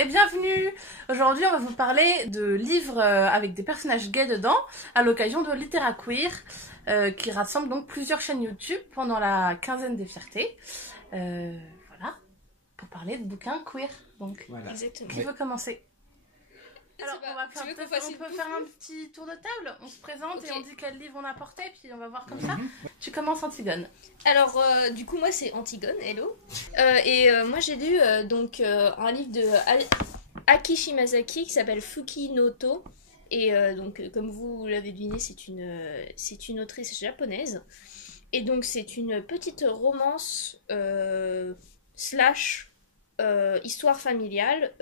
et bienvenue. Aujourd'hui, on va vous parler de livres avec des personnages gays dedans, à l'occasion de Littéra Queer, qui rassemble donc plusieurs chaînes YouTube pendant la quinzaine des fiertés. Voilà, pour parler de bouquins queer. Donc, Voilà. Exactement. Qui veut commencer? Alors, pas, on va faire, on peut faire un petit tour de table. On se présente et on dit quel livre on a porté, puis on va voir comme ça. Tu commences, Antigone. Alors, du coup, moi, c'est Antigone, hello. Moi, j'ai lu un livre de Aki Shimazaki qui s'appelle Fuki no To. Et comme vous l'avez deviné, c'est une autrice japonaise. Et donc, c'est une petite romance / histoire familiale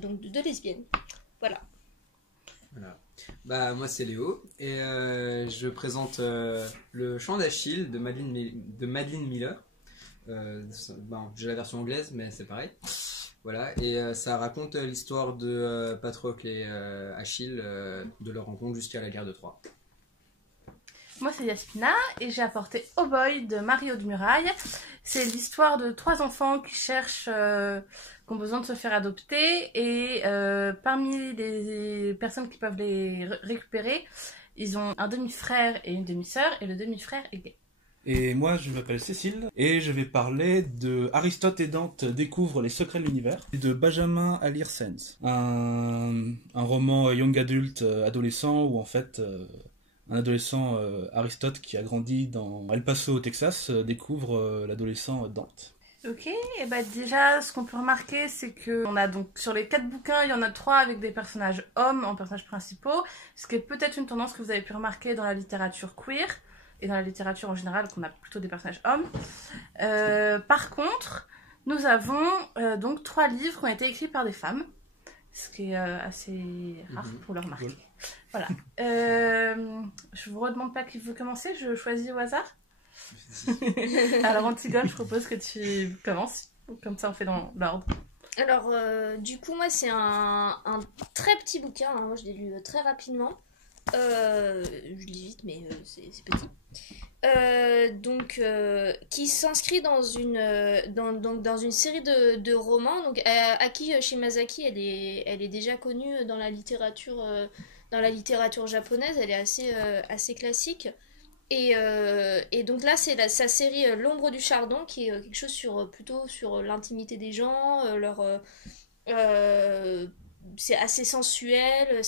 donc de lesbiennes. Voilà. Bah, moi c'est Léo et je présente le Chant d'Achille de Madeline Miller. J'ai la version anglaise mais c'est pareil. Voilà, et ça raconte l'histoire de Patrocle et Achille, de leur rencontre jusqu'à la guerre de Troie. Moi, c'est Yaspina et j'ai apporté Oh Boy de Mario de Muraille. C'est l'histoire de 3 enfants qui cherchent, qui ont besoin de se faire adopter. Et parmi les personnes qui peuvent les récupérer, ils ont un demi-frère et une demi-sœur. Et le demi-frère est gay. Et moi, je m'appelle Cécile et je vais parler de Aristote et Dante découvrent les secrets de l'univers et de Benjamin Alire-Sens, un roman young adulte adolescent où en fait un adolescent Aristote qui a grandi dans El Paso au Texas découvre l'adolescent Dante. Ok, et bah déjà, ce qu'on peut remarquer, c'est que on a donc sur les 4 bouquins, il y en a 3 avec des personnages hommes en personnages principaux, ce qui est peut-être une tendance que vous avez pu remarquer dans la littérature queer et dans la littérature en général, qu'on a plutôt des personnages hommes. Par contre, nous avons donc 3 livres qui ont été écrits par des femmes, ce qui est assez rare pour le remarquer. Cool. Voilà. Je vous redemande pas qui veut commencer, je choisis au hasard. Alors Antigone, je propose que tu commences, comme ça on fait dans l'ordre. Alors, du coup, moi, c'est un très petit bouquin. Hein. Moi, je l'ai lu très rapidement. Je lis vite, mais c'est petit. Qui s'inscrit dans une série de romans. Donc, Aki Shimazaki, elle est déjà connue dans la littérature japonaise. Elle est assez classique. Et donc là, c'est sa série L'ombre du chardon, qui est quelque chose plutôt sur l'intimité des gens, c'est assez sensuel,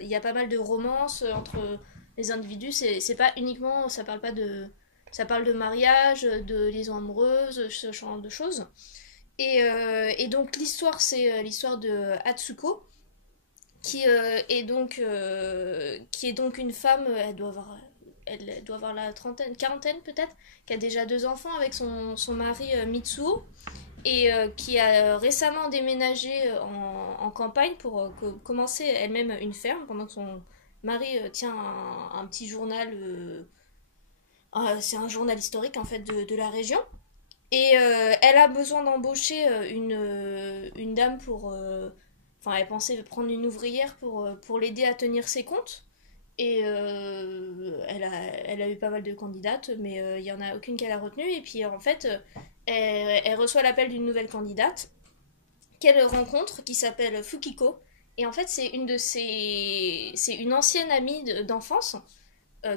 il y a pas mal de romances entre les individus, c'est pas uniquement, ça parle de mariage, de liaison amoureuse, ce genre de choses. Et donc l'histoire, c'est l'histoire de Atsuko, qui est donc une femme, elle doit avoir la quarantaine peut-être, qui a déjà 2 enfants avec son mari Mitsuo, et qui a récemment déménagé en campagne pour commencer elle-même une ferme, pendant que son mari tient un petit journal, c'est un journal historique en fait de la région. Et elle a besoin d'embaucher une dame pour... elle pensait prendre une ouvrière pour l'aider à tenir ses comptes. Et elle a eu pas mal de candidates, mais il n'y en a aucune qu'elle a retenue. Et puis en fait, elle reçoit l'appel d'une nouvelle candidate qu'elle rencontre, qui s'appelle Fukiko. Et en fait, c'est une ancienne amie d'enfance,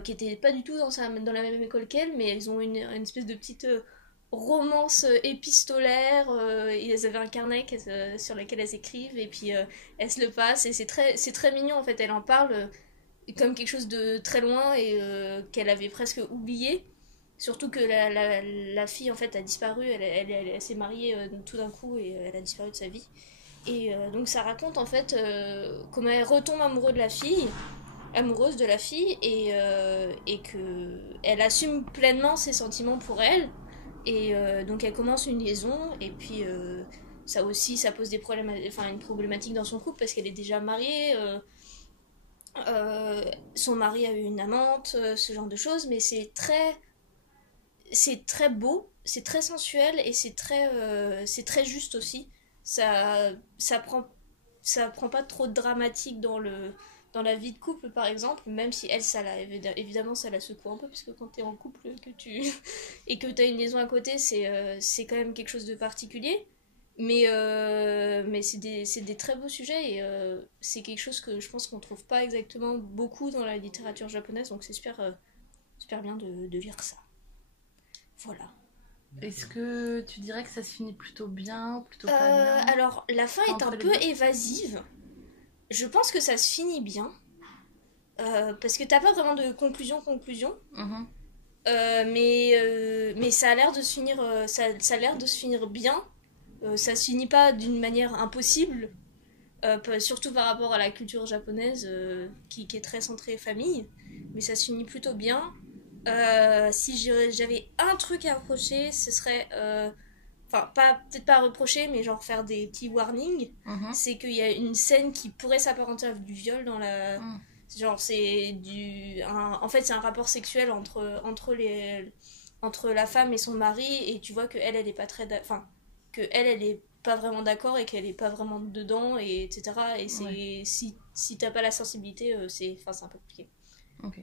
qui était pas du tout dans la même école qu'elle, mais elles ont une espèce de petite romance épistolaire. Elles avaient un carnet sur lequel elles écrivent, et puis elles se le passent, et c'est très mignon en fait. Elle en parle comme quelque chose de très loin, et qu'elle avait presque oublié. Surtout que la fille en fait a disparu, elle s'est mariée tout d'un coup, et elle a disparu de sa vie. Et donc ça raconte en fait comment elle retombe amoureuse de la fille, et que elle assume pleinement ses sentiments pour elle. Et donc elle commence une liaison, et puis ça pose une problématique dans son couple, parce qu'elle est déjà mariée. Son mari a eu une amante, ce genre de choses, mais c'est très beau, c'est très sensuel, et c'est très juste aussi. Ça prend pas trop de dramatique dans la vie de couple, par exemple, même si elle, évidemment, ça la secoue un peu, parce que quand t'es en couple et que t'as une liaison à côté, c'est quand même quelque chose de particulier. Mais c'est des très beaux sujets et c'est quelque chose que je pense qu'on trouve pas exactement beaucoup dans la littérature japonaise, donc c'est super bien de lire ça. Voilà. Est-ce que tu dirais que ça se finit plutôt bien ou plutôt pas bien? Alors, la fin est un peu évasive. Je pense que ça se finit bien. Parce que t'as pas vraiment de conclusion. Mhm. Mais ça a l'air de se finir, ça a l'air de se finir bien. Ça se finit pas d'une manière impossible. Surtout par rapport à la culture japonaise qui est très centrée famille. Mais ça se finit plutôt bien. Si j'avais un truc à reprocher, ce serait... Enfin, peut-être pas à reprocher, mais genre faire des petits warnings. Mhm. C'est qu'il y a une scène qui pourrait s'apparenter à du viol dans la... Genre, en fait, c'est un rapport sexuel entre la femme et son mari, et tu vois que elle est pas très... Enfin, que elle est pas vraiment d'accord et qu'elle est pas vraiment dedans, et etc. Et c'est... Si t'as pas la sensibilité, c'est un peu compliqué. Ok.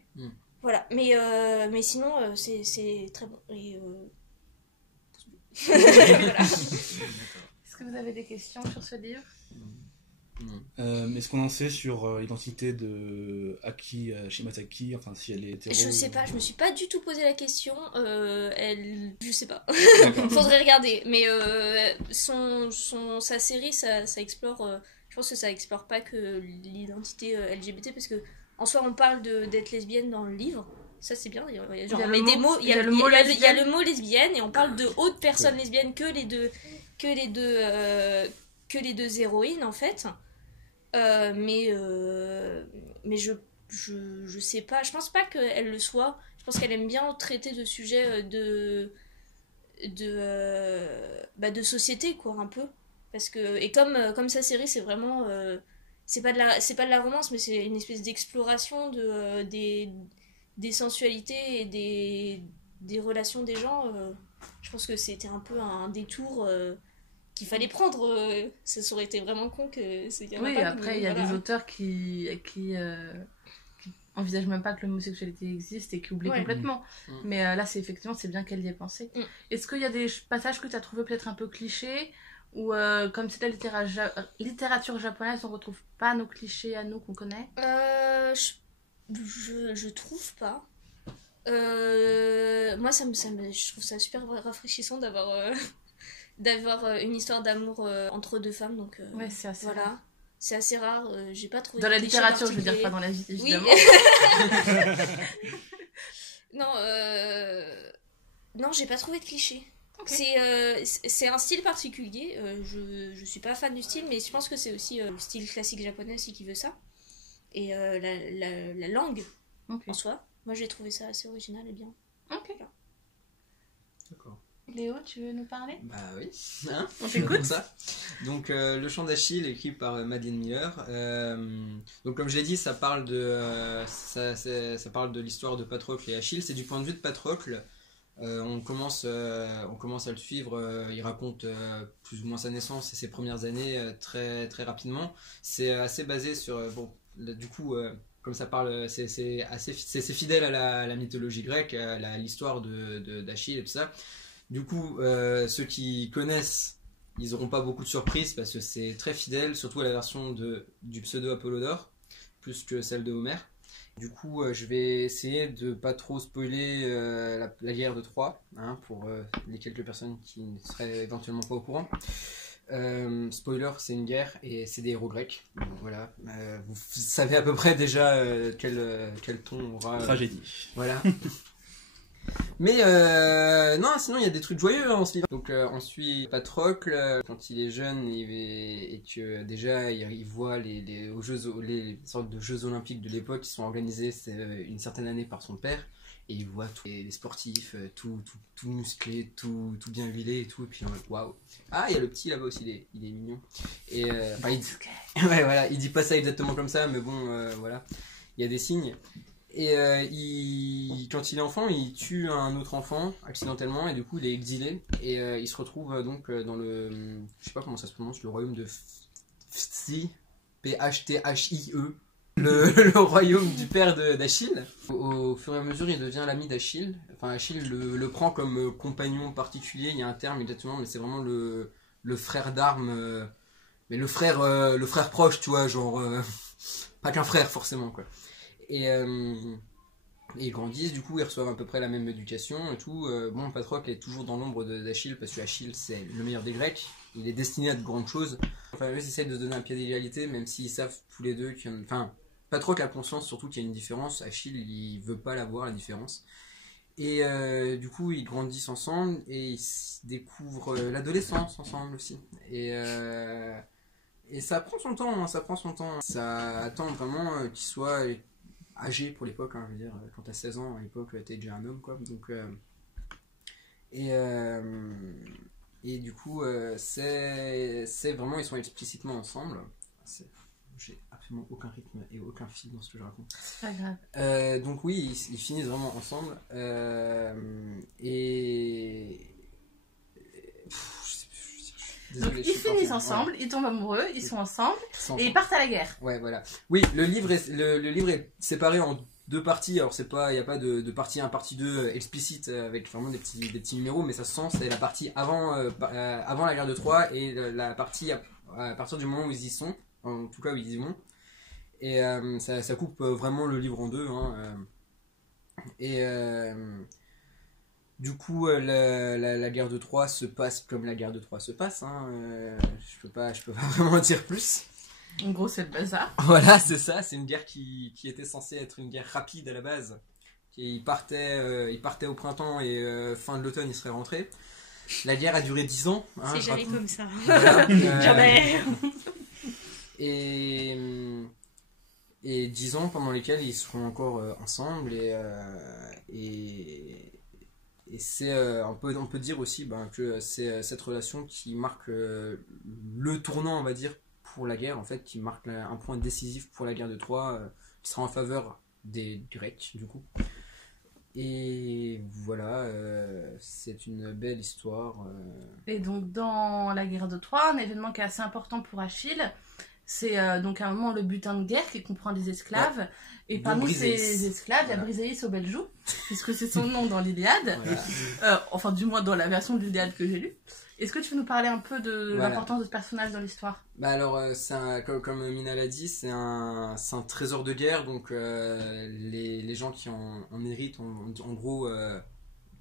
Voilà, mais sinon, c'est très bon. Et, voilà. Est-ce que vous avez des questions sur ce livre? Est-ce qu'on en sait sur l'identité de Aki Shimasaki, enfin si elle est hétéro? Je sais pas, je me suis pas du tout posé la question. Je sais pas. Faudrait regarder. Mais sa série, ça explore. Je pense que ça explore pas que l'identité LGBT, parce que en soi, on parle d'être lesbienne dans le livre. Ça, c'est bien. Il y a le mot lesbienne, et on parle de autres personnes lesbiennes que les deux héroïnes, en fait. Mais je sais pas. Je pense pas qu'elle le soit. Je pense qu'elle aime bien traiter de sujets de société, quoi, un peu. Parce que, et comme sa série, c'est vraiment... c'est pas de la romance, mais c'est une espèce d'exploration des sensualités et des relations des gens. Je pense que c'était un peu un détour qu'il fallait prendre. Ça aurait été vraiment con que... Oui, après, il y a des auteurs qui envisagent même pas que l'homosexualité existe et qui oublient complètement. Mais là, c'est bien qu'elle y ait pensé. Est-ce qu'il y a des passages que tu as trouvé peut-être un peu clichés, ou comme c'est la littérature japonaise, on retrouve pas nos clichés à nous qu'on connaît? Je trouve pas. Moi, je trouve ça super rafraîchissant d'avoir une histoire d'amour entre deux femmes. Donc, ouais, c'est assez rare. C'est assez rare. J'ai pas trouvé dans la littérature, je veux dire, pas dans la vie, évidemment. Oui. Non, j'ai pas trouvé de cliché. Okay. C'est un style particulier. Je suis pas fan du style, mais je pense que c'est aussi le style classique japonais aussi qui veut ça. Et la langue en soi. Moi, j'ai trouvé ça assez original et bien. Ok. Voilà. D'accord. Léo, tu veux nous parler? Bah oui. Hein, on t'écoute. Donc, Le Chant d'Achille, écrit par Madeline Miller. Donc, comme je l'ai dit, ça parle de l'histoire de Patrocle et Achille. C'est du point de vue de Patrocle. On commence à le suivre. Il raconte plus ou moins sa naissance et ses premières années très très rapidement. C'est assez basé sur du coup, comme ça parle, c'est fidèle à la mythologie grecque, à l'histoire d'Achille et tout ça. Du coup, ceux qui connaissent, ils n'auront pas beaucoup de surprises parce que c'est très fidèle, surtout à la version du pseudo Apollodore, plus que celle de Homère. Du coup, je vais essayer de pas trop spoiler la guerre de Troie, hein, pour les quelques personnes qui ne seraient éventuellement pas au courant. Spoiler, c'est une guerre et c'est des héros grecs. Donc, voilà, vous savez à peu près déjà quel ton aura. Tragédie. Voilà. Mais non, sinon il y a des trucs joyeux en ce livre. Donc on suit Patrocle quand il est jeune et que déjà il voit les sortes de jeux olympiques de l'époque qui sont organisés une certaine année par son père. Et il voit tous les sportifs, tout musclé, tout bien huilé et tout. Et puis waouh. Ah, il y a le petit là-bas aussi, il est mignon. Et ouais, voilà, il dit pas ça exactement comme ça, mais bon, voilà. Il y a des signes. Et quand il est enfant, il tue un autre enfant accidentellement et du coup il est exilé et il se retrouve donc dans je sais pas comment ça se prononce, le royaume de Phthie, P-H-T-H-I-E, le royaume du père d'Achille. Au fur et à mesure, il devient l'ami d'Achille. Enfin, Achille le prend comme compagnon particulier. Il y a un terme exactement, mais c'est vraiment le frère d'armes, mais le frère proche, tu vois, genre pas qu'un frère forcément quoi. Et ils grandissent, du coup ils reçoivent à peu près la même éducation et tout. Bon, Patrocle est toujours dans l'ombre d'Achille parce que Achille c'est le meilleur des Grecs, il est destiné à de grandes choses. Enfin, eux ils essayent de se donner un pied d'égalité, même s'ils savent tous les deux enfin, Patrocle a conscience surtout qu'il y a une différence, Achille il veut pas la voir la différence. Et du coup ils grandissent ensemble et ils découvrent l'adolescence ensemble aussi. Et ça prend son temps, hein, ça prend son temps. Ça attend vraiment qu'il soit âgé pour l'époque, hein, je veux dire, quand t'as 16 ans, à l'époque, t'es déjà un homme, quoi. Donc, et du coup, c'est vraiment, ils sont explicitement ensemble. J'ai absolument aucun rythme et aucun fil dans ce que je raconte. C'est pas grave. Donc oui, ils finissent vraiment ensemble. Et... Donc ils finissent ensemble, ils tombent amoureux, ils sont ensemble et ils partent à la guerre. Ouais, voilà. Oui, le livre est séparé en deux parties. Alors il n'y a pas de partie 1, partie 2 explicite avec vraiment des petits numéros, mais ça se sent, c'est la partie avant la guerre de Troie et la partie à partir du moment où ils y sont, en tout cas où ils y vont. Et ça coupe vraiment le livre en deux. Hein, du coup, la guerre de Troie se passe comme la guerre de Troie se passe. Hein, je peux pas vraiment dire plus. En gros, c'est le bazar. Voilà, c'est ça. C'est une guerre qui était censée être une guerre rapide à la base. Il partait au printemps et fin de l'automne, il serait rentré. La guerre a duré 10 ans. Hein, c'est jamais comme ça. Voilà, Jamais. Et 10 ans pendant lesquels ils seront encore ensemble et c'est on peut dire aussi que c'est cette relation qui marque le tournant, on va dire, pour la guerre, en fait, qui marque un point décisif pour la guerre de Troie, qui sera en faveur des Grecs, du coup. Et voilà, c'est une belle histoire. Et donc dans la guerre de Troie, un événement qui est assez important pour Achille, c'est donc à un moment le butin de guerre qui comprend des esclaves. Ouais. Et parmi ces esclaves, il y a Briséis au Belgou, puisque c'est son nom dans l'Iliade. Voilà. Enfin, du moins dans la version de l'Iliade que j'ai lue. Est-ce que tu peux nous parler un peu de l'importance de ce personnage dans l'histoire ? Alors, comme Mina l'a dit, c'est un trésor de guerre, donc les gens qui en héritent, en gros,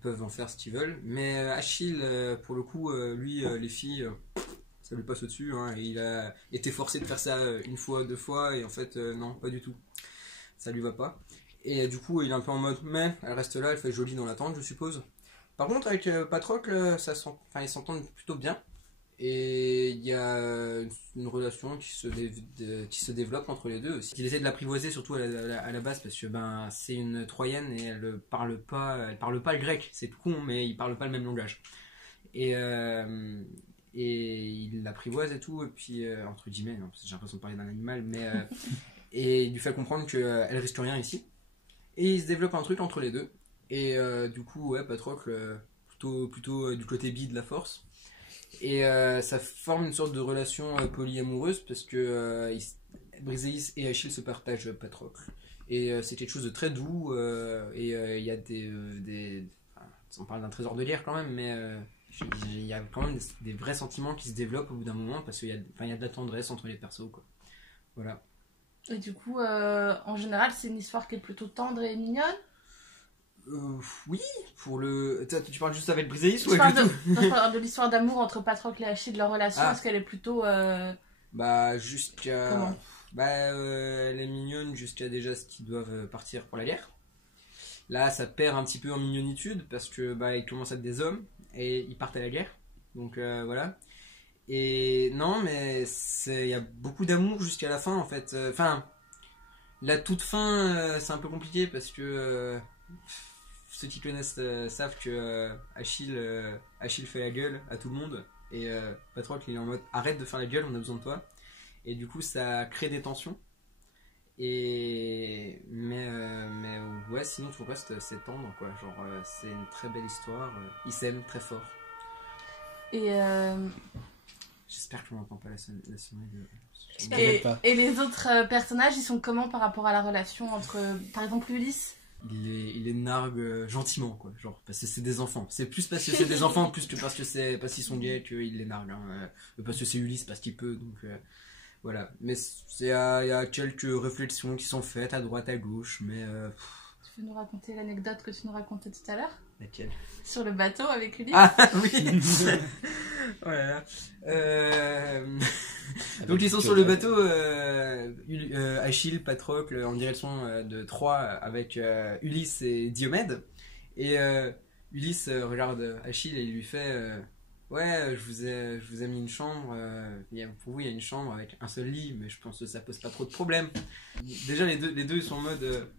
peuvent en faire ce qu'ils veulent. Mais Achille, pour le coup, lui, les filles... ça lui passe au-dessus, hein, et il a été forcé de faire ça une fois, 2 fois, et en fait, non, pas du tout. Ça lui va pas. Et du coup, il est un peu en mode, mais elle reste là, elle fait jolie dans la tente, je suppose. Par contre, avec Patrocle, ils s'entendent plutôt bien, et il y a une relation qui se développe entre les deux aussi. Il essaie de l'apprivoiser, surtout à la base, parce que c'est une Troyenne, et elle parle pas le grec, c'est tout con, mais ils parlent pas le même langage. Et il l'apprivoise et tout, et puis entre guillemets, non, j'ai l'impression de parler d'un animal, mais et il lui fait comprendre qu'elle risque rien ici, et il se développe un truc entre les deux, et du coup, ouais, Patrocle plutôt du côté bi de la force, et ça forme une sorte de relation polyamoureuse, parce que Briséis et Achille se partagent Patrocle, et c'est quelque chose de très doux, et il y a on parle d'un trésor de guerre quand même, mais il y a quand même des vrais sentiments qui se développent au bout d'un moment, parce qu'il y a de la tendresse entre les persos, quoi. Voilà. Et du coup, en général, c'est une histoire qui est plutôt tendre et mignonne. Oui, tu parles juste avec Briséis ou je parle de l'histoire d'amour entre Patrocle et Achille, de leur relation, est-ce qu'elle est plutôt... jusqu'à... Comment elle est mignonne jusqu'à déjà ce qu'ils doivent partir pour la guerre. Là, ça perd un petit peu en mignonitude, parce que ils commencent à être des hommes, et ils partent à la guerre, donc voilà. Et non, mais il y a beaucoup d'amour jusqu'à la fin, en fait. La toute fin, c'est un peu compliqué, parce que ceux qui connaissent savent que Achille fait la gueule à tout le monde, et Patrocle il est en mode arrête de faire la gueule, on a besoin de toi, et du coup ça crée des tensions. Mais ouais, sinon tout le reste c'est tendre, quoi. Genre c'est une très belle histoire, ils s'aiment très fort. Et j'espère que je m'entends pas la sonnerie de... Et les autres personnages, ils sont comment par rapport à la relation entre, par exemple, Ulysse il les nargue gentiment, quoi. Genre, parce que c'est des enfants. C'est plus parce que c'est des enfants, plus que parce qu'ils sont gays qu'il les nargue. Hein. Parce que c'est Ulysse, parce qu'il peut, donc voilà. Mais il y a quelques réflexions qui sont faites à droite, à gauche, mais... Tu peux nous raconter l'anecdote que tu nous racontais tout à l'heure? Laquelle? Sur le bateau avec Ulysse? Ah oui. Voilà. Donc ils sont sur le bateau, Achille, Patrocle, en direction de Troie avec Ulysse et Diomède. Et Ulysse regarde Achille et il lui fait ouais, je vous ai mis une chambre. Pour vous, il y a une chambre avec un seul lit, mais je pense que ça pose pas trop de problèmes. Déjà, les deux ils sont en mode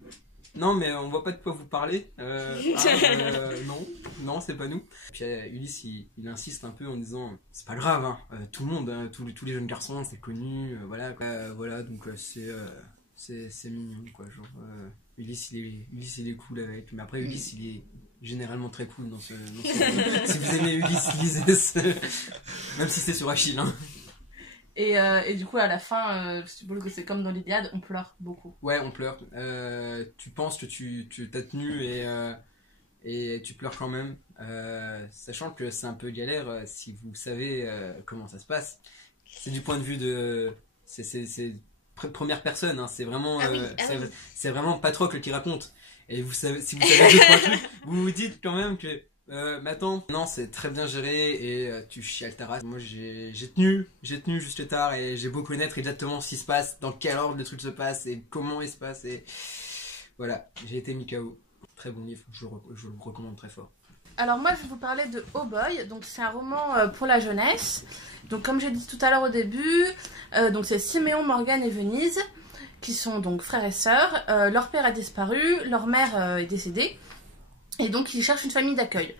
non, mais on voit pas de quoi vous parlez. Non, c'est pas nous. Puis Ulysse, il insiste un peu en disant c'est pas grave, hein, tout le monde, hein, tous les jeunes garçons, c'est connu, voilà. Voilà, donc c'est mignon, quoi. Genre, Ulysse, il est cool avec. Mais après, Ulysse, il est généralement très cool dans ce si vous aimez Ulysse, lisez même si c'est sur Achille, hein. Et du coup, à la fin, je suppose que c'est comme dans l'Iliade, on pleure beaucoup. Ouais, on pleure. Tu penses que tu t'as tenu et tu pleures quand même. Sachant que c'est un peu galère si vous savez comment ça se passe. C'est du point de vue de... C'est première personne, hein, c'est vraiment, c'est vraiment Patrocle qui raconte. Et vous savez, si vous savez deux, trois trucs, vous vous dites quand même que... mais attends, non, c'est très bien géré et tu chiales ta race. Moi j'ai tenu jusque tard et j'ai beau connaître exactement ce qui se passe, dans quel ordre le truc se passe et comment il se passe et voilà, j'ai été mis KO. Très bon livre, je le recommande très fort. Alors moi je vais vous parler de Oh Boy, donc c'est un roman pour la jeunesse. Donc comme j'ai dit tout à l'heure au début, donc c'est Siméon, Morgane et Venise qui sont donc frères et sœurs. Leur père a disparu, leur mère est décédée. Et donc ils cherchent une famille d'accueil.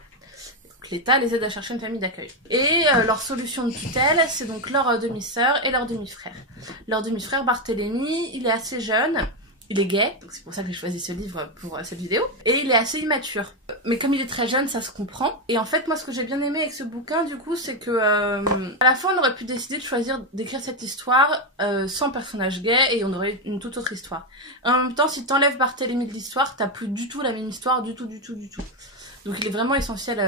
L'État les aide à chercher une famille d'accueil. Et leur solution de tutelle, c'est donc leur demi-sœur et leur demi-frère. Leur demi-frère Barthélemy, il est assez jeune, il est gay, donc c'est pour ça que j'ai choisi ce livre pour cette vidéo, et il est assez immature. Mais comme il est très jeune, ça se comprend. Et en fait, moi ce que j'ai bien aimé avec ce bouquin, du coup, c'est que à la fin on aurait pu décider de choisir d'écrire cette histoire sans personnage gay et on aurait une toute autre histoire. En même temps, si t'enlèves Barthélemy de l'histoire, t'as plus du tout la même histoire, du tout. Donc il est vraiment essentiel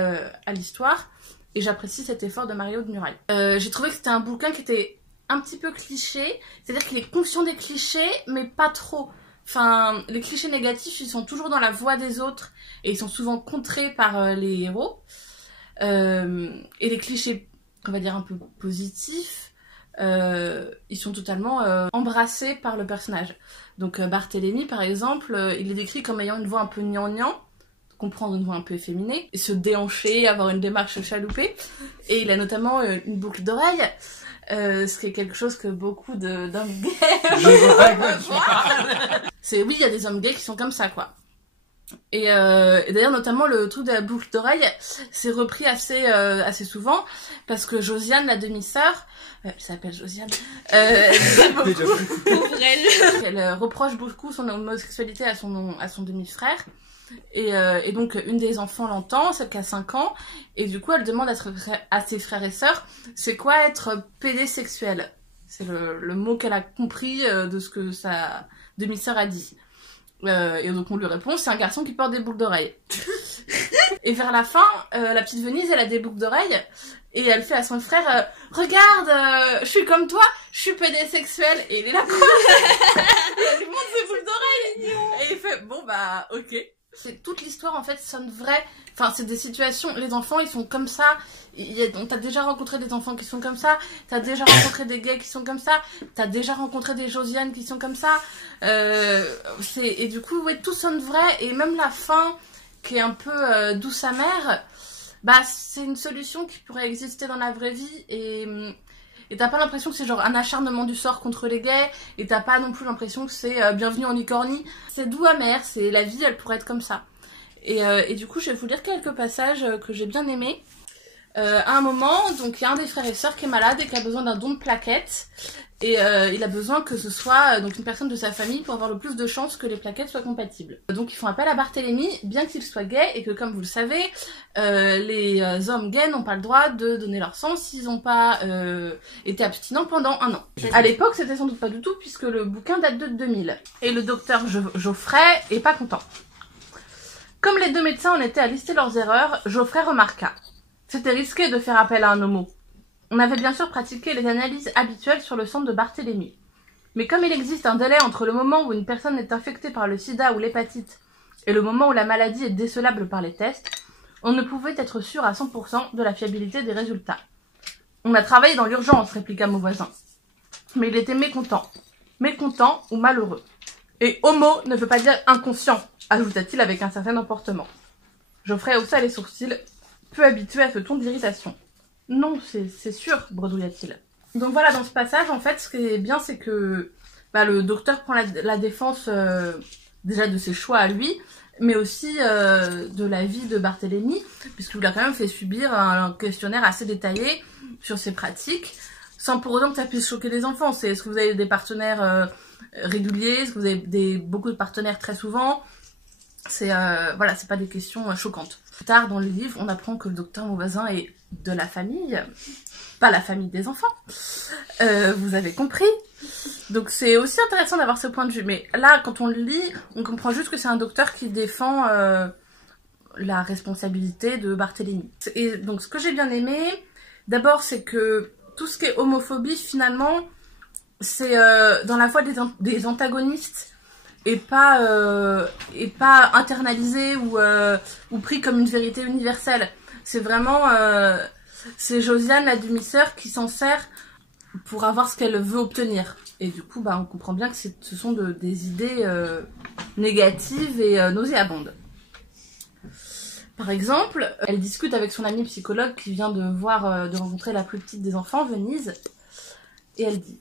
à l'histoire et j'apprécie cet effort de Mario de Muraille. J'ai trouvé que c'était un bouquin qui était un petit peu cliché, c'est-à-dire qu'il est conscient des clichés mais pas trop. Enfin, les clichés négatifs, ils sont toujours dans la voix des autres et ils sont souvent contrés par les héros. Et les clichés, on va dire un peu positifs, ils sont totalement embrassés par le personnage. Donc Barthélemy, par exemple, il est décrit comme ayant une voix un peu gnangnan, comprendre une voix un peu efféminée, et se déhancher, avoir une démarche chaloupée. Et il a notamment une boucle d'oreille, ce qui est quelque chose que beaucoup d'hommes gays c'est oui, il y a des hommes gays qui sont comme ça, quoi. Et d'ailleurs, notamment, le truc de la boucle d'oreille, c'est repris assez souvent, parce que Josiane, la demi-sœur, elle s'appelle Josiane, Pauvre elle. elle reproche beaucoup son homosexualité à son demi-frère. Et donc, une des enfants l'entend, celle qui a 5 ans, et du coup, elle demande à ses frères et sœurs, c'est quoi être pédésexuel? C'est le mot qu'elle a compris de ce que sa demi-sœur a dit. Et donc on lui répond, c'est un garçon qui porte des boucles d'oreilles. Et vers la fin, la petite Venise, elle a des boucles d'oreilles, et elle fait à son frère, regarde, je suis comme toi, je suis pédésexuel. Et il est là, quoi? Et elle lui montre ses boucles d'oreilles. Et il fait, bon bah, ok. Toute l'histoire en fait sonne vrai. Enfin, c'est des situations, les enfants ils sont comme ça. T'as déjà rencontré des enfants qui sont comme ça, t'as déjà rencontré des gays qui sont comme ça, t'as déjà rencontré des Josiane qui sont comme ça. Et du coup, ouais, tout sonne vrai. Et même la fin, qui est un peu douce amère, bah c'est une solution qui pourrait exister dans la vraie vie. Et t'as pas l'impression que c'est genre un acharnement du sort contre les gays, et t'as pas non plus l'impression que c'est bienvenue en Licornie. C'est doux amer, c'est la vie, elle pourrait être comme ça. Et du coup, je vais vous lire quelques passages que j'ai bien aimés. À un moment, donc il y a un des frères et sœurs qui est malade et qui a besoin d'un don de plaquettes. Et il a besoin que ce soit donc une personne de sa famille pour avoir le plus de chances que les plaquettes soient compatibles. Donc ils font appel à Barthélemy, bien qu'il soit gay, et que comme vous le savez, les hommes gays n'ont pas le droit de donner leur sang s'ils n'ont pas été abstinents pendant 1 an. À l'époque, c'était sans doute pas du tout, puisque le bouquin date de 2000. Et le docteur Geoffrey est pas content. Comme les deux médecins en étaient à lister leurs erreurs, Geoffrey remarqua. C'était risqué de faire appel à un homo. On avait bien sûr pratiqué les analyses habituelles sur le sang de Barthélemy. Mais comme il existe un délai entre le moment où une personne est infectée par le sida ou l'hépatite et le moment où la maladie est décelable par les tests, on ne pouvait être sûr à 100% de la fiabilité des résultats. On a travaillé dans l'urgence, répliqua mon voisin. Mais il était mécontent. Mécontent ou malheureux. Et homo ne veut pas dire inconscient, ajouta-t-il avec un certain emportement. Geoffrey haussa les sourcils, peu habitué à ce ton d'irritation. Non, c'est sûr, bredouilla-t-il. Donc voilà, dans ce passage, en fait, ce qui est bien, c'est que le docteur prend la défense déjà de ses choix à lui, mais aussi de la vie de Barthélemy, puisqu'il lui a quand même fait subir un questionnaire assez détaillé sur ses pratiques, sans pour autant que ça puisse choquer les enfants. C'est est-ce que vous avez des partenaires réguliers, est-ce que vous avez beaucoup de partenaires très souvent. C'est c'est pas des questions choquantes. Plus tard dans le livre, on apprend que le docteur Mauvoisin est de la famille, pas la famille des enfants. Vous avez compris. Donc c'est aussi intéressant d'avoir ce point de vue. Mais là, quand on le lit, on comprend juste que c'est un docteur qui défend la responsabilité de Barthélemy. Et donc ce que j'ai bien aimé, d'abord, c'est que tout ce qui est homophobie, finalement, c'est dans la voix des antagonistes et pas internalisé ou pris comme une vérité universelle. C'est vraiment c'est Josiane, la demi-sœur, qui s'en sert pour avoir ce qu'elle veut obtenir. Et du coup, on comprend bien que ce sont des idées négatives et nauséabondes. Par exemple, elle discute avec son amie psychologue qui vient de rencontrer la plus petite des enfants, Venise, et elle dit,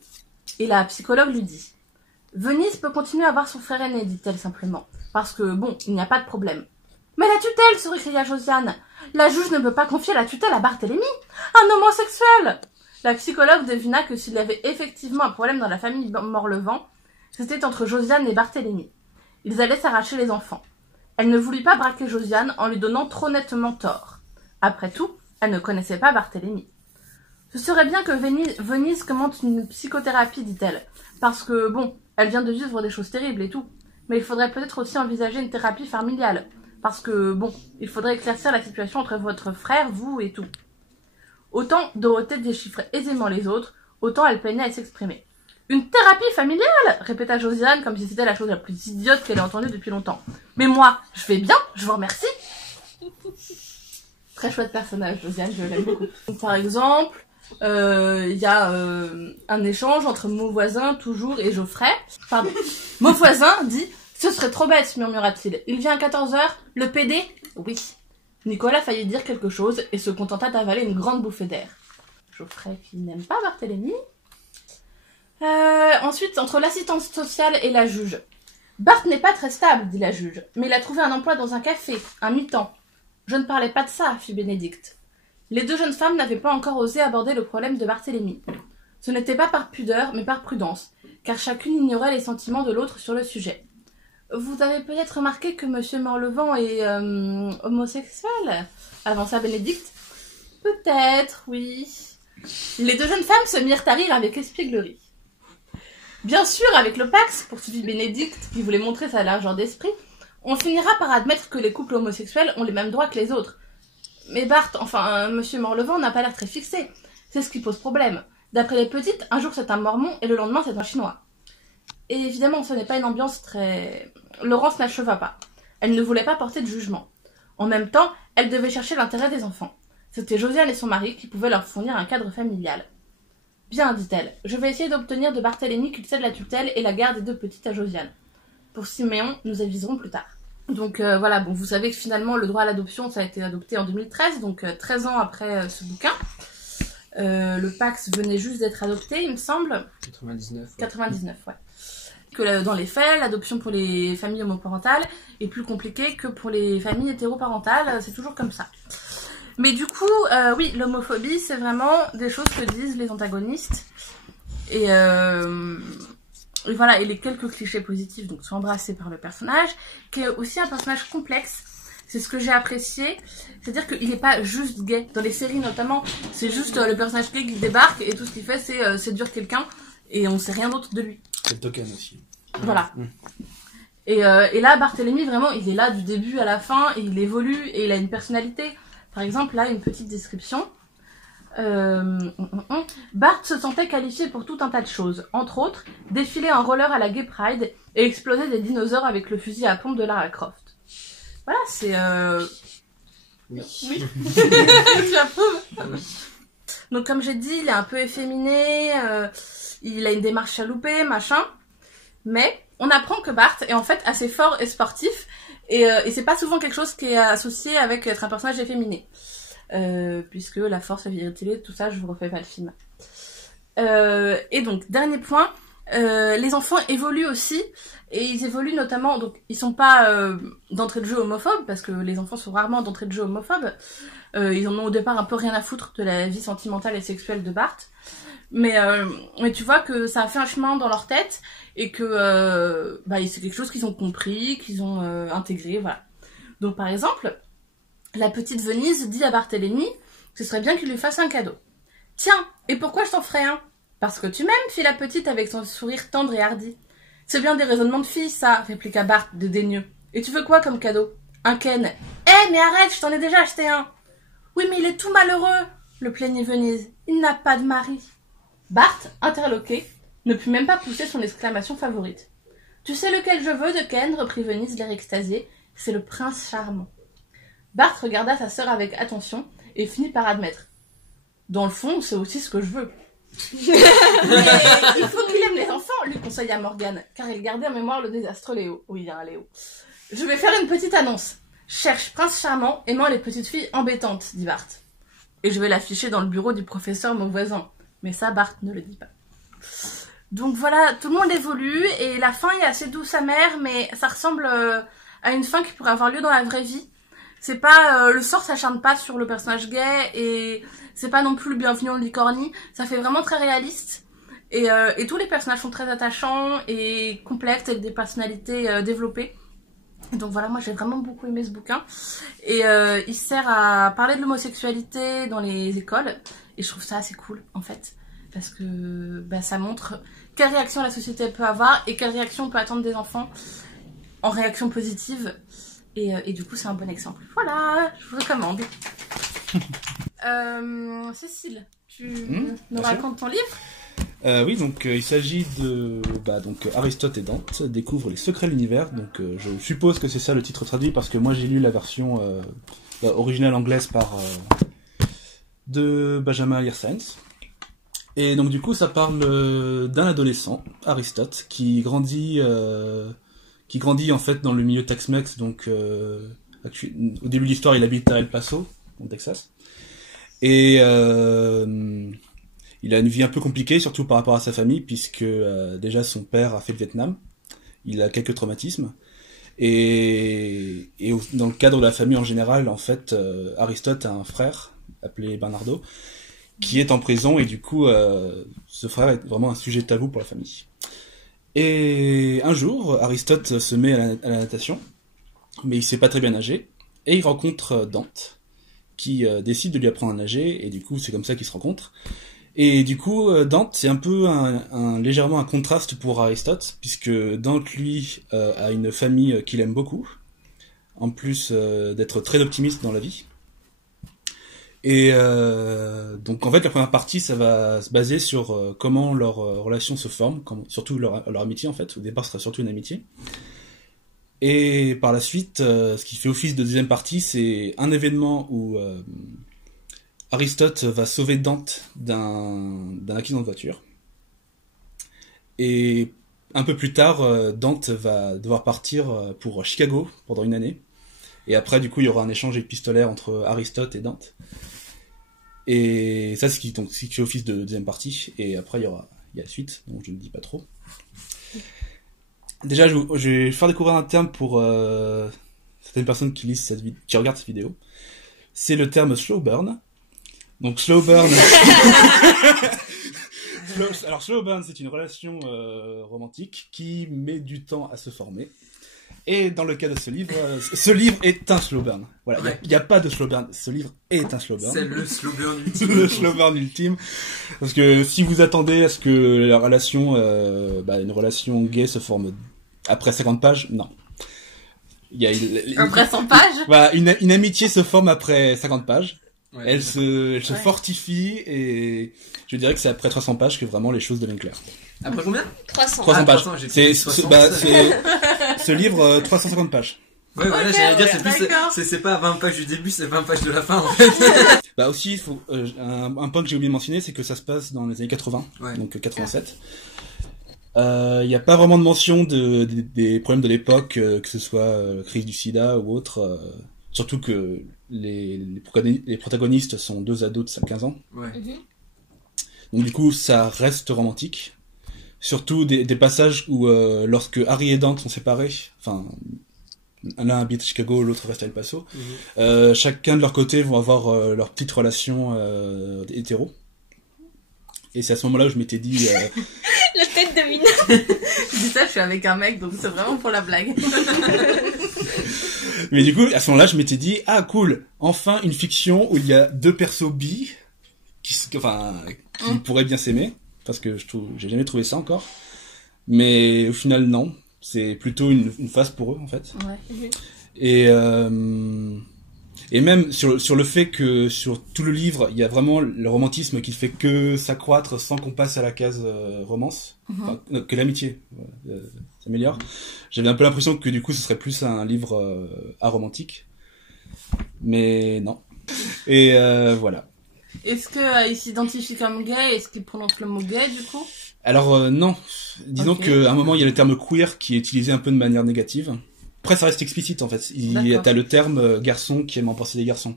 et la psychologue lui dit, Venise peut continuer à voir son frère aîné, dit-elle simplement, parce que il n'y a pas de problème. Mais la tutelle, se récria Josiane. La juge ne peut pas confier la tutelle à Barthélemy, un homosexuel. La psychologue devina que s'il y avait effectivement un problème dans la famille Morlevent, c'était entre Josiane et Barthélemy. Ils allaient s'arracher les enfants. Elle ne voulut pas braquer Josiane en lui donnant trop nettement tort. Après tout, elle ne connaissait pas Barthélemy. Ce serait bien que Venise commente une psychothérapie, dit-elle, parce que, elle vient de vivre des choses terribles et tout. Mais il faudrait peut-être aussi envisager une thérapie familiale, parce que, il faudrait éclaircir la situation entre votre frère, vous et tout. Autant Dorothée déchiffrait aisément les autres, autant elle peinait à s'exprimer. « Une thérapie familiale !» répéta Josiane comme si c'était la chose la plus idiote qu'elle ait entendue depuis longtemps. « Mais moi, je vais bien, je vous remercie !» Très chouette personnage, Josiane, je l'aime beaucoup. Donc, par exemple, il y a un échange entre Mauvoisin, toujours, et Geoffrey. Pardon. Mauvoisin dit « Ce serait trop bête, murmura-t-il. Il vient à 14h, le PD ?»« Oui. » Nicolas faillit dire quelque chose et se contenta d'avaler une grande bouffée d'air. Geoffrey qui n'aime pas Barthélemy. Ensuite, entre l'assistance sociale et la juge. Bart n'est pas très stable, dit la juge, mais il a trouvé un emploi dans un café, un mi-temps. Je ne parlais pas de ça, fit Bénédicte. Les deux jeunes femmes n'avaient pas encore osé aborder le problème de Barthélemy. Ce n'était pas par pudeur, mais par prudence, car chacune ignorait les sentiments de l'autre sur le sujet. Vous avez peut-être remarqué que M. Morlevent est homosexuel, avança Bénédicte. Peut-être, oui. Les deux jeunes femmes se mirent à rire avec espièglerie. Bien sûr, avec le Pax, poursuivit Bénédicte, qui voulait montrer sa largeur d'esprit, on finira par admettre que les couples homosexuels ont les mêmes droits que les autres. Mais Bart, M. Morlevent n'a pas l'air très fixé. C'est ce qui pose problème. D'après les petites, un jour c'est un mormon et le lendemain c'est un chinois. Et évidemment, ce n'est pas une ambiance très... Laurence n'acheva pas. Elle ne voulait pas porter de jugement. En même temps, elle devait chercher l'intérêt des enfants. C'était Josiane et son mari qui pouvaient leur fournir un cadre familial. Bien, dit-elle, je vais essayer d'obtenir de Barthélemy qu'il cède la tutelle et la garde des deux petites à Josiane. Pour Siméon, nous aviserons plus tard. Donc vous savez que finalement le droit à l'adoption, ça a été adopté en 2013, donc 13 ans après ce bouquin. Le Pax venait juste d'être adopté, il me semble. 99. Ouais. 99, ouais. Que dans les faits, l'adoption pour les familles homoparentales est plus compliquée que pour les familles hétéroparentales, c'est toujours comme ça. Mais du coup, oui, l'homophobie, c'est vraiment des choses que disent les antagonistes. Et voilà, et les quelques clichés positifs donc sont embrassés par le personnage, qui est aussi un personnage complexe. C'est ce que j'ai apprécié, c'est-à-dire qu'il n'est pas juste gay. Dans les séries notamment, c'est juste le personnage gay qui débarque et tout ce qu'il fait, c'est séduire quelqu'un et on sait rien d'autre de lui. C'est le token aussi. Voilà. Et là, Barthélemy, vraiment, il est là du début à la fin, et il évolue, et il a une personnalité. Par exemple, là, une petite description. Bart se sentait qualifié pour tout un tas de choses. Entre autres, défiler en roller à la Gay Pride et exploser des dinosaures avec le fusil à pompe de Lara Croft. Voilà, c'est... Oui. Tu approuves. Donc, comme j'ai dit, il est un peu efféminé, il a une démarche chaloupée, machin. Mais on apprend que Bart est en fait assez fort et sportif, et c'est pas souvent quelque chose qui est associé avec être un personnage efféminé. Puisque la force, la virilité, tout ça, je vous refais pas le film. Et donc, dernier point, les enfants évoluent aussi, et ils évoluent notamment, donc ils sont pas d'entrée de jeu homophobes, parce que les enfants sont rarement d'entrée de jeu homophobes. Ils en ont au départ un peu rien à foutre de la vie sentimentale et sexuelle de Bart. Mais tu vois que ça a fait un chemin dans leur tête, et que c'est quelque chose qu'ils ont compris, qu'ils ont intégré, voilà. Donc par exemple, la petite Venise dit à Barthélemy que ce serait bien qu'il lui fasse un cadeau. « Tiens, et pourquoi je t'en ferais un ? Parce que tu m'aimes, fit la petite avec son sourire tendre et hardi. « C'est bien des raisonnements de fille, ça, répliqua Bart dédaigneux. Et tu veux quoi comme cadeau ? Un Ken. Mais arrête, je t'en ai déjà acheté un. Oui, mais il est tout malheureux, le plaignit Venise. Il n'a pas de mari. Bart, interloqué, ne put même pas pousser son exclamation favorite. Tu sais lequel je veux de Ken, reprit Venise l'air extasié. C'est le prince charmant. Bart regarda sa sœur avec attention et finit par admettre. Dans le fond, c'est aussi ce que je veux. Mais il faut qu'il aime les enfants, lui conseilla Morgane, car il gardait en mémoire le désastreux Léo. Oui, il y a un Léo. Je vais faire une petite annonce. Cherche prince charmant aimant les petites filles embêtantes, dit Bart. Et je vais l'afficher dans le bureau du professeur, mon voisin. Mais ça, Bart ne le dit pas. Donc voilà, tout le monde évolue, et la fin est assez douce amère, mais ça ressemble à une fin qui pourrait avoir lieu dans la vraie vie. C'est pas le sort s'acharne pas sur le personnage gay, et c'est pas non plus le bienvenu en licornie. Ça fait vraiment très réaliste, et tous les personnages sont très attachants et complexes avec des personnalités développées. Et donc voilà, moi j'ai vraiment beaucoup aimé ce bouquin, et il sert à parler de l'homosexualité dans les écoles, et je trouve ça assez cool en fait, parce que ça montre quelle réaction la société peut avoir et quelle réaction on peut attendre des enfants en réaction positive. Et du coup, c'est un bon exemple. Voilà, je vous recommande. Cécile, tu nous racontes ton livre ? Oui, donc il s'agit de donc Aristote et Dante découvrent les secrets de l'univers. Donc je suppose que c'est ça le titre traduit, parce que moi j'ai lu la version originale anglaise de Benjamin Hirsens. Et donc du coup, ça parle d'un adolescent, Aristote, qui grandit en fait dans le milieu Tex-Mex. Donc au début de l'histoire, il habite à El Paso, au Texas, et il a une vie un peu compliquée, surtout par rapport à sa famille, puisque déjà son père a fait le Vietnam, il a quelques traumatismes, et dans le cadre de la famille en général, en fait, Aristote a un frère appelé Bernardo qui est en prison, et du coup ce frère est vraiment un sujet tabou pour la famille. Et un jour, Aristote se met à la natation, mais il sait pas très bien nager, et il rencontre Dante, qui décide de lui apprendre à nager, et du coup c'est comme ça qu'ils se rencontrent. Et du coup, Dante, c'est un peu légèrement un contraste pour Aristote, puisque Dante, lui, a une famille qu'il aime beaucoup, en plus d'être très optimiste dans la vie. Et donc en fait la première partie, ça va se baser sur comment leur relation se forme, surtout leur amitié en fait. Au départ, ce sera surtout une amitié. Et par la suite, ce qui fait office de deuxième partie, c'est un événement où Aristote va sauver Dante d'un accident de voiture. Et un peu plus tard, Dante va devoir partir pour Chicago pendant une année. Et après, du coup, il y aura un échange épistolaire entre Aristote et Dante. Et ça, c'est ce qui fait office de deuxième partie. Et après, il y a la suite, donc je ne dis pas trop. Déjà, je vais faire découvrir un terme pour certaines personnes qui regardent cette vidéo. C'est le terme slow burn. Donc slow burn. Slow burn, c'est une relation romantique qui met du temps à se former. Et dans le cas de ce livre est un slow burn. Voilà, il n'y a pas de slow burn. Ce livre est un slow burn. C'est le slow burn ultime. Le slow burn ultime. Parce que si vous attendez à ce que la relation, une relation gay se forme Après 50 pages, non. Il y a Après 100 pages. Voilà, une amitié se forme après 50 pages. Ouais, Elle se Ouais. fortifie et je dirais que c'est après 300 pages que vraiment les choses deviennent claires. Après combien 300. 300 Ah, pages. 300, j'ai C'est pris ce 60. ce livre 350 pages. Ouais, voilà, Ok, j'allais dire, ouais, d'accord. c'est pas 20 pages du début, c'est 20 pages de la fin, en fait. Bah aussi, il faut un point que j'ai oublié de mentionner, c'est que ça se passe dans les années 80, Ouais. donc 87. Il n'y a pas vraiment de mention des problèmes de l'époque, que ce soit crise du sida ou autre. Surtout que les protagonistes sont deux ados de 15 ans. Ouais. Mhm. Donc du coup, ça reste romantique. Surtout des passages où lorsque Harry et Dante sont séparés, enfin l'un habite à Chicago, l'autre reste à El Paso, chacun de leur côté vont avoir leur petite relation hétéro. Et c'est à ce moment-là où je m'étais dit... La tête de Mina. Je dis ça, je suis avec un mec, donc c'est vraiment pour la blague. Mais du coup, à ce moment-là, je m'étais dit, ah cool, enfin une fiction où il y a deux persos bi qui pourraient bien s'aimer, parce que j'ai jamais trouvé ça encore. Mais au final, non. C'est plutôt une phase pour eux, en fait. Ouais. Et même sur le fait que sur tout le livre, il y a vraiment le romantisme qui fait que s'accroître sans qu'on passe à la case romance, enfin, que l'amitié s'améliore. J'avais un peu l'impression que du coup, ce serait plus un livre aromantique. Mais non. Et voilà. Est-ce qu'il s'identifie comme gay? Est-ce qu'il prononce le mot gay, du coup? Alors non. Disons Ok. qu'à un moment, il y a le terme queer qui est utilisé un peu de manière négative. Après, ça reste explicite, en fait. D'accord. T'as le terme garçon qui aime embrasser des garçons.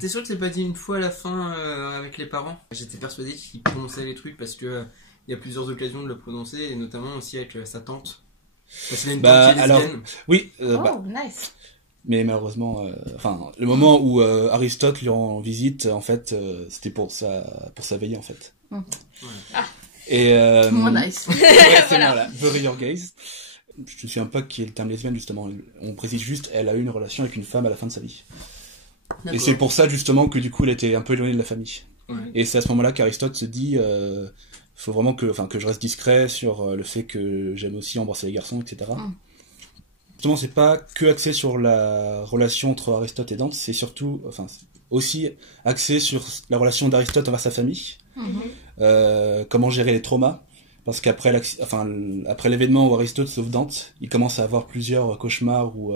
T'es sûr que c'est pas dit une fois à la fin avec les parents? J'étais persuadé qu'il prononçait les trucs parce que il y a plusieurs occasions de le prononcer et notamment aussi avec sa tante. Parce qu'il a une tante qui est lesbienne. Oui, Oh, nice. mais malheureusement, le moment où Aristote lui rend visite, en fait, c'était pour sa veillée, en fait. Mm. Ouais. Et More nice. ouais, c'est Voilà. voilà, bury your gaze. Je ne sais pas qui est le terme lesbienne, justement. On précise juste, elle a eu une relation avec une femme à la fin de sa vie. Et D'accord. c'est pour ça, justement, que du coup, elle était un peu éloignée de la famille. Ouais. Et c'est à ce moment-là qu'Aristote se dit, faut vraiment que je reste discret sur le fait que j'aime aussi embrasser les garçons, etc. Mm. Justement, c'est pas que axé sur la relation entre Aristote et Dante, c'est surtout, aussi axé sur la relation d'Aristote envers sa famille, comment gérer les traumas. Parce qu'après après l'événement où Aristote sauve Dante, il commence à avoir plusieurs cauchemars où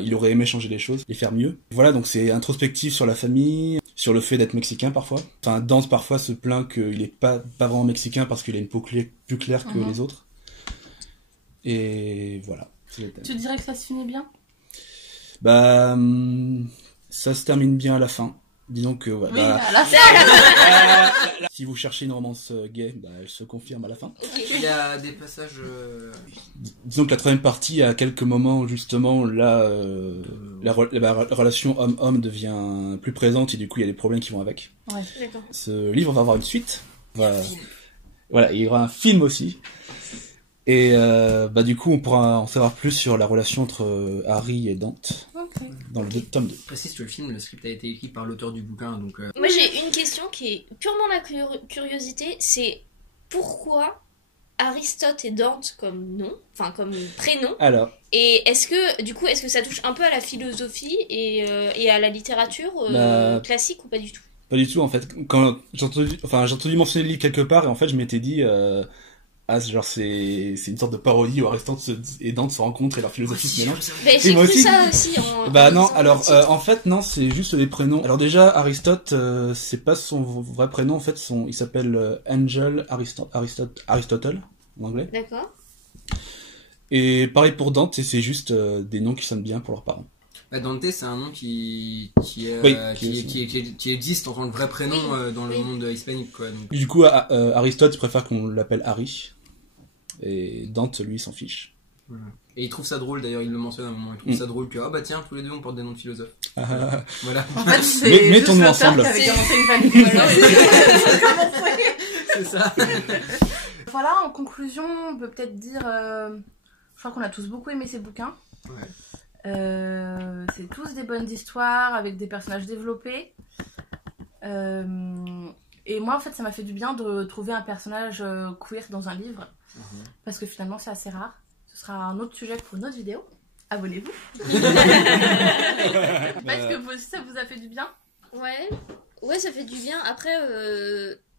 il aurait aimé changer les choses, les faire mieux. Voilà, donc c'est introspectif sur la famille, sur le fait d'être mexicain parfois. Enfin, Dante parfois se plaint qu'il est pas vraiment mexicain parce qu'il a une peau plus claire que les autres. Et voilà. C'est le thème. Tu dirais que ça se finit bien? Bah, ça se termine bien à la fin. Disons que Oui, à la fin. si vous cherchez une romance gay, elle se confirme à la fin. Il y a des passages. Disons que la troisième partie, à quelques moments où justement là, la relation homme-homme devient plus présente et du coup il y a des problèmes qui vont avec. Ouais. D'accord. Ce livre va avoir une suite. Voilà, il y aura un film aussi. Et du coup on pourra en savoir plus sur la relation entre Harry et Dante dans le tome 2. Je précise que le film, le script a été écrit par l'auteur du bouquin, donc. Moi j'ai une question qui est purement la curiosité, c'est pourquoi Aristote et Dante comme nom, enfin comme prénom, Alors, et est-ce que ça touche un peu à la philosophie et à la littérature classique ou pas du tout? pas du tout en fait. Quand j'ai entendu mentionner le livre quelque part et en fait je m'étais dit c'est une sorte de parodie où Aristote et Dante se rencontrent et leur philosophie se mélange. Ben, j'ai moi cru aussi. ça aussi Non, lisant alors le titre. en fait non, c'est juste des prénoms. Alors déjà Aristote, c'est pas son vrai prénom en fait, il s'appelle Angel Aristotle en anglais. D'accord. Et pareil pour Dante, c'est juste des noms qui sonnent bien pour leurs parents. Bah, Dante, c'est un nom qui existe en tant que vrai prénom dans le monde hispanique, quoi. Donc. Du coup Aristote préfère qu'on l'appelle Harry et Dante lui s'en fiche. Voilà. Et il trouve ça drôle, d'ailleurs, il le mentionne à un moment, il trouve ça drôle que, tiens, tous les deux on porte des noms de philosophes. Voilà. En fait, c'est Mets juste ton nom l'auteur ensemble. qui avait commencé une famille. C'est ça. Voilà, en conclusion, on peut peut-être dire... je crois qu'on a tous beaucoup aimé ces bouquins. Ouais. C'est tous des bonnes histoires avec des personnages développés. Et moi, en fait, ça m'a fait du bien de trouver un personnage queer dans un livre. Parce que finalement, c'est assez rare. Ce sera un autre sujet pour une autre vidéo. Abonnez-vous. Est-ce que vous aussi, ça vous a fait du bien? Ouais, ça fait du bien. Après,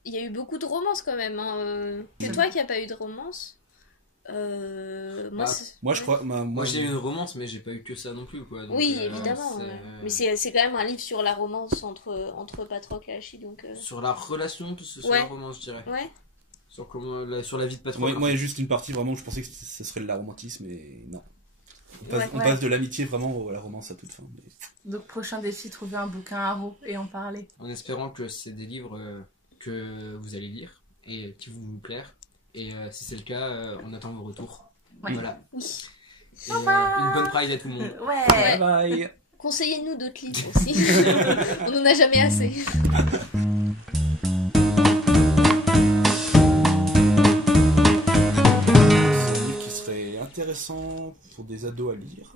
il y a eu beaucoup de romances quand même. Hein. C'est toi qui n'as pas eu de romance. Moi, je crois. Moi, j'ai eu une romance, mais j'ai pas eu que ça non plus, quoi. Donc, oui, évidemment. Mais c'est quand même un livre sur la romance entre Patrocle et Achille. Donc, Sur la relation, plus que sur la romance, je dirais. Ouais. Sur la vie de Patrocle. Moi, il y a juste une partie vraiment où je pensais que ce serait de la romantisme, mais non. On passe de l'amitié vraiment à la romance à toute fin. Mais... Donc, prochain défi, trouver un bouquin à Ro et en parler. En espérant que c'est des livres que vous allez lire et qui vont vous plaire. Et si c'est le cas, on attend vos retours. Ouais. Voilà. Oui. Et, une bonne Pride à tout le monde. Ouais. Bye bye. Conseillez-nous d'autres livres aussi. On n'en a jamais assez. C'est un livre qui serait intéressant pour des ados à lire.